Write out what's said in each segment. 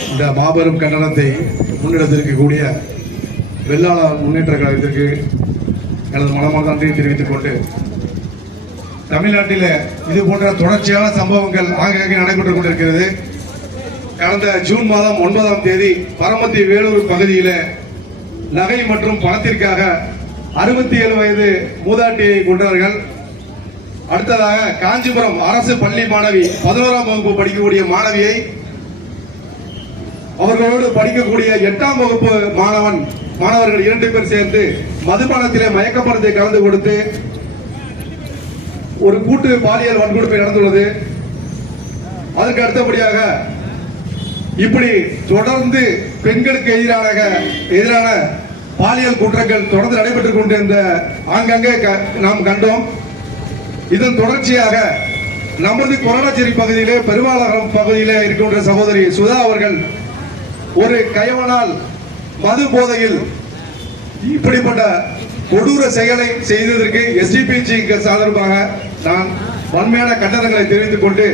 இந்த மாபெரும் கண்டனத்தை முன்னெடுத்திருக்கக்கூடிய வெள்ளாளர் முன்னேற்ற கழகத்திற்கு எனது மனமார்ந்த நன்றியை தெரிவித்துக் கொண்டு தமிழ்நாட்டில் இது போன்ற தொடர்ச்சியான சம்பவங்கள் ஆங்காங்கே நடைபெற்றுக் கொண்டிருக்கிறது. கடந்த ஜூன் மாதம் ஒன்பதாம் தேதி பரமத்தி வேலூர் பகுதியில் நகை மற்றும் பணத்திற்காக அறுபத்தி ஏழு வயது மூதாட்டியை கொண்டார்கள் அடுத்ததாக காஞ்சிபுரம் அரசு பள்ளி மாணவி பதினோராம் வகுப்பு படிக்கக்கூடிய மாணவியை அவர்களோடு படிக்கக்கூடிய எட்டாம் வகுப்பு மாணவன் மாணவர்கள் இரண்டு பேர் சேர்ந்து மதுபானத்திலே மயக்கப்படத்தை கலந்து கொடுத்து ஒரு கூட்டு பாலியல் வன்கொடுப்பை நடந்துள்ளது. அதற்கு அடுத்தபடியாக இப்படி தொடர்ந்து பெண்களுக்கு எதிரான எதிரான பாலியல் குற்றங்கள் தொடர்ந்து நடைபெற்றுக் கொண்டிருந்த ஆங்காங்கே க- நாம் கண்டோம். இதன் தொடர்ச்சியாக நமது கொரடாச்சேரி பகுதியிலே பெருமாளரம் பகுதியிலே இருக்கின்ற சகோதரி சுதா அவர்கள் ஒரு கயவனால் மது போதையில் இப்படிப்பட்ட கொடூர செயலை செய்ததற்கு எஸ்டிபிஜி சார்பாக நான் வன்மையான கண்டனங்களை தெரிவித்துக் கொண்டு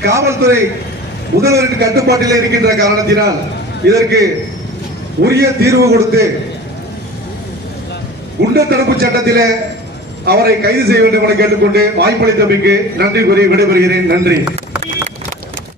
காவல்துறை முதல்வரின் கட்டுப்பாட்டில் இருக்கின்ற காரணத்தினால் இதற்கு உரிய தீர்வு கொடுத்து குண்ட தடுப்பு சட்டத்திலே அவரை கைது செய்ய வேண்டும் என கேட்டுக்கொண்டு வாய்ப்பளித்தமைக்கு நன்றி கூறி விடைபெறுகிறேன். நன்றி.